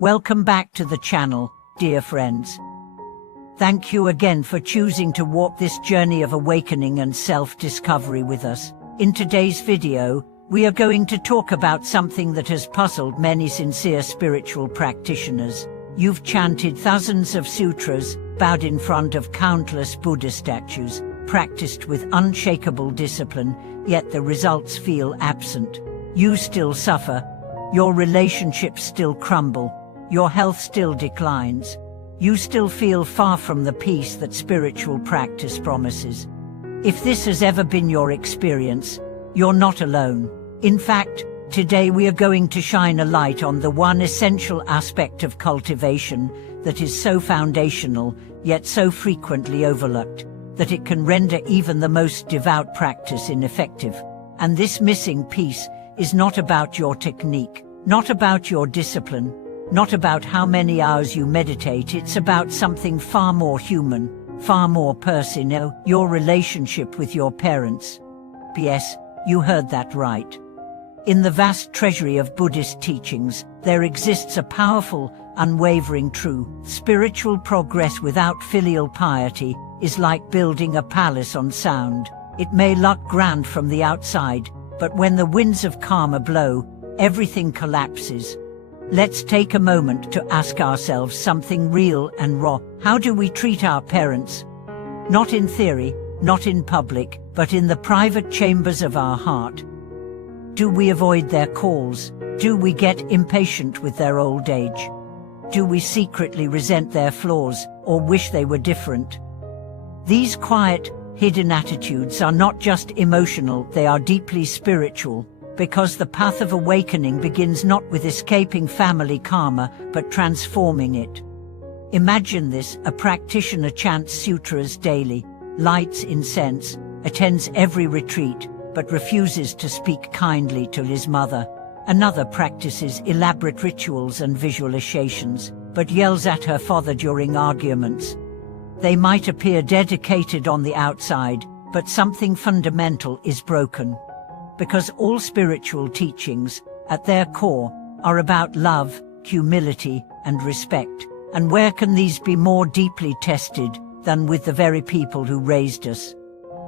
Welcome back to the channel, dear friends. Thank you again for choosing to walk this journey of awakening and self-discovery with us. In today's video, we are going to talk about something that has puzzled many sincere spiritual practitioners. You've chanted thousands of sutras, bowed in front of countless Buddha statues, practiced with unshakable discipline, yet the results feel absent. You still suffer, your relationships still crumble, your health still declines. You still feel far from the peace that spiritual practice promises. If this has ever been your experience, you're not alone. In fact, today we are going to shine a light on the one essential aspect of cultivation that is so foundational, yet so frequently overlooked, that it can render even the most devout practice ineffective. And this missing piece is not about your technique, not about your discipline, not about how many hours you meditate. It's about something far more human, far more personal, your relationship with your parents. P.S. You heard that right. In the vast treasury of Buddhist teachings, there exists a powerful, unwavering truth. Spiritual progress without filial piety is like building a palace on sand. It may look grand from the outside, but when the winds of karma blow, everything collapses. Let's take a moment to ask ourselves something real and raw. How do we treat our parents? Not in theory, not in public, but in the private chambers of our heart. Do we avoid their calls? Do we get impatient with their old age? Do we secretly resent their flaws, or wish they were different? These quiet, hidden attitudes are not just emotional, they are deeply spiritual. Because the path of awakening begins not with escaping family karma, but transforming it. Imagine this: a practitioner chants sutras daily, lights incense, attends every retreat, but refuses to speak kindly to his mother. Another practices elaborate rituals and visualizations, but yells at her father during arguments. They might appear dedicated on the outside, but something fundamental is broken. Because all spiritual teachings, at their core, are about love, humility, and respect. And where can these be more deeply tested than with the very people who raised us?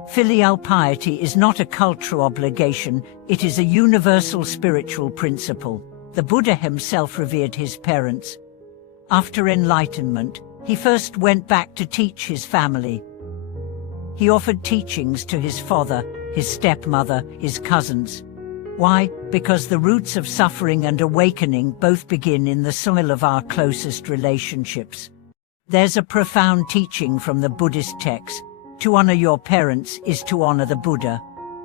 Filial piety is not a cultural obligation, it is a universal spiritual principle. The Buddha himself revered his parents. After enlightenment, he first went back to teach his family. He offered teachings to his father, his stepmother, his cousins. Why? Because the roots of suffering and awakening both begin in the soil of our closest relationships. There's a profound teaching from the Buddhist text: to honor your parents is to honor the Buddha.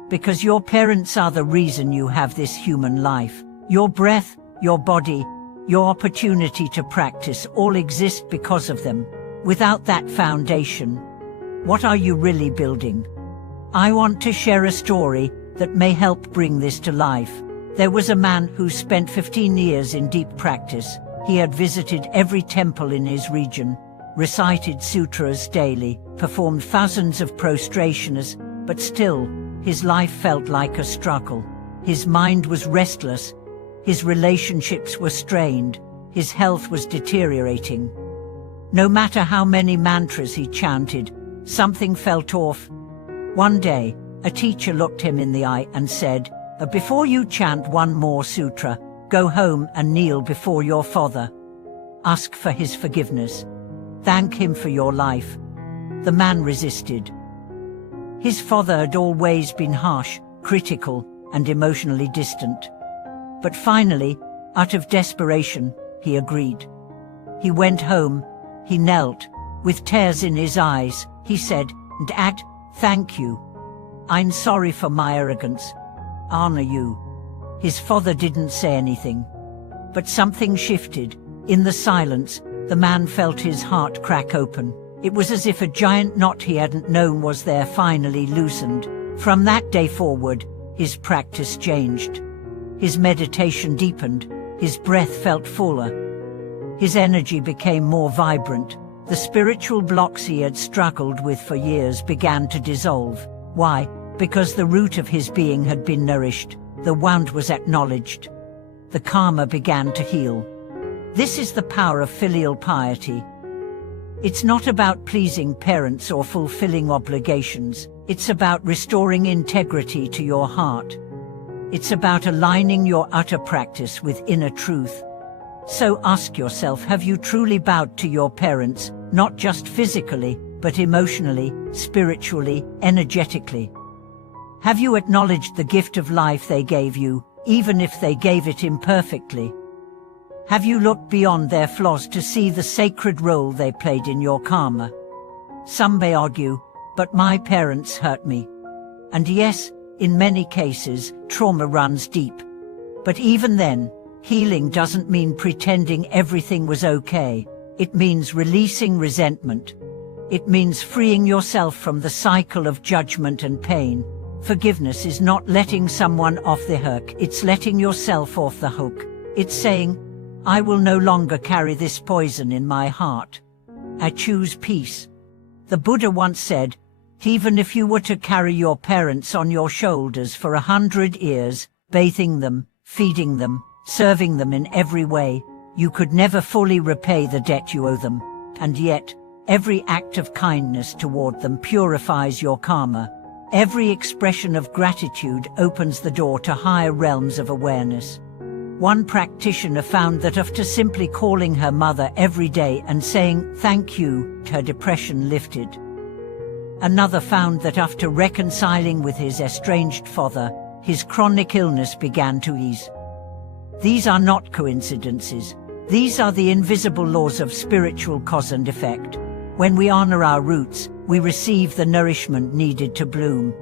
Because your parents are the reason you have this human life. Your breath, your body, your opportunity to practice all exist because of them. Without that foundation, what are you really building? I want to share a story that may help bring this to life. There was a man who spent 15 years in deep practice. He had visited every temple in his region, recited sutras daily, performed thousands of prostrations, but still, his life felt like a struggle. His mind was restless, his relationships were strained, his health was deteriorating. No matter how many mantras he chanted, something felt off. One day, a teacher looked him in the eye and said, "Before you chant one more sutra, go home and kneel before your father. Ask for his forgiveness. Thank him for your life." The man resisted. His father had always been harsh, critical, and emotionally distant. But finally, out of desperation, he agreed. He went home, he knelt, with tears in his eyes, he said, "Dad, thank you. I'm sorry for my arrogance. Honor you." His father didn't say anything. But something shifted. In the silence, the man felt his heart crack open. It was as if a giant knot he hadn't known was there finally loosened. From that day forward, his practice changed. His meditation deepened, his breath felt fuller. His energy became more vibrant. The spiritual blocks he had struggled with for years began to dissolve. Why? Because the root of his being had been nourished. The wound was acknowledged. The karma began to heal. This is the power of filial piety. It's not about pleasing parents or fulfilling obligations. It's about restoring integrity to your heart. It's about aligning your outer practice with inner truth. So ask yourself, have you truly bowed to your parents, not just physically, but emotionally, spiritually, energetically? Have you acknowledged the gift of life they gave you, even if they gave it imperfectly? Have you looked beyond their flaws to see the sacred role they played in your karma? Some may argue, but my parents hurt me. And yes, in many cases, trauma runs deep. But even then, healing doesn't mean pretending everything was okay. It means releasing resentment. It means freeing yourself from the cycle of judgment and pain. Forgiveness is not letting someone off the hook, it's letting yourself off the hook. It's saying, I will no longer carry this poison in my heart. I choose peace. The Buddha once said, even if you were to carry your parents on your shoulders for 100 years, bathing them, feeding them, serving them in every way, you could never fully repay the debt you owe them. And yet, every act of kindness toward them purifies your karma. Every expression of gratitude opens the door to higher realms of awareness. One practitioner found that after simply calling her mother every day and saying thank you, her depression lifted. Another found that after reconciling with his estranged father, his chronic illness began to ease. These are not coincidences. These are the invisible laws of spiritual cause and effect. When we honor our roots, we receive the nourishment needed to bloom.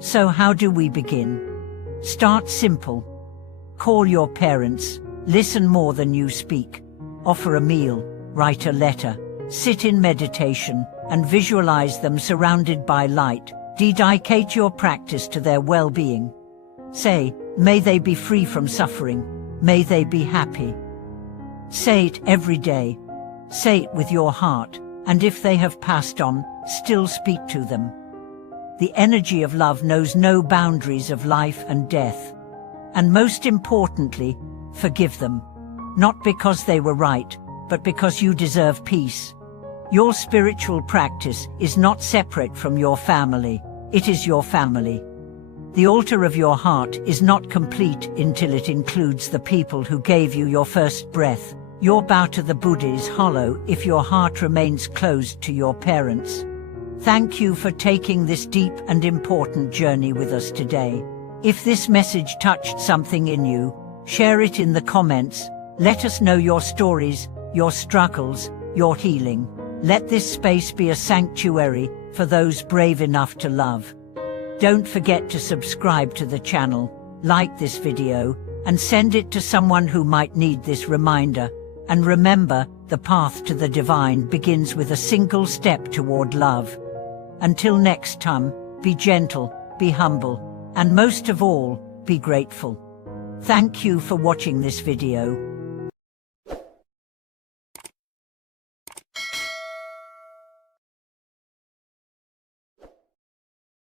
So how do we begin? Start simple. Call your parents, listen more than you speak. Offer a meal, write a letter, sit in meditation, and visualize them surrounded by light. Dedicate your practice to their well-being. Say, may they be free from suffering, may they be happy. Say it every day. Say it with your heart, and if they have passed on, still speak to them. The energy of love knows no boundaries of life and death. And most importantly, forgive them. Not because they were right, but because you deserve peace. Your spiritual practice is not separate from your family, it is your family. The altar of your heart is not complete until it includes the people who gave you your first breath. Your bow to the Buddha is hollow if your heart remains closed to your parents. Thank you for taking this deep and important journey with us today. If this message touched something in you, share it in the comments. Let us know your stories, your struggles, your healing. Let this space be a sanctuary for those brave enough to love. Don't forget to subscribe to the channel, like this video, and send it to someone who might need this reminder. And remember, the path to the divine begins with a single step toward love. Until next time, be gentle, be humble, and most of all, be grateful. Thank you for watching this video.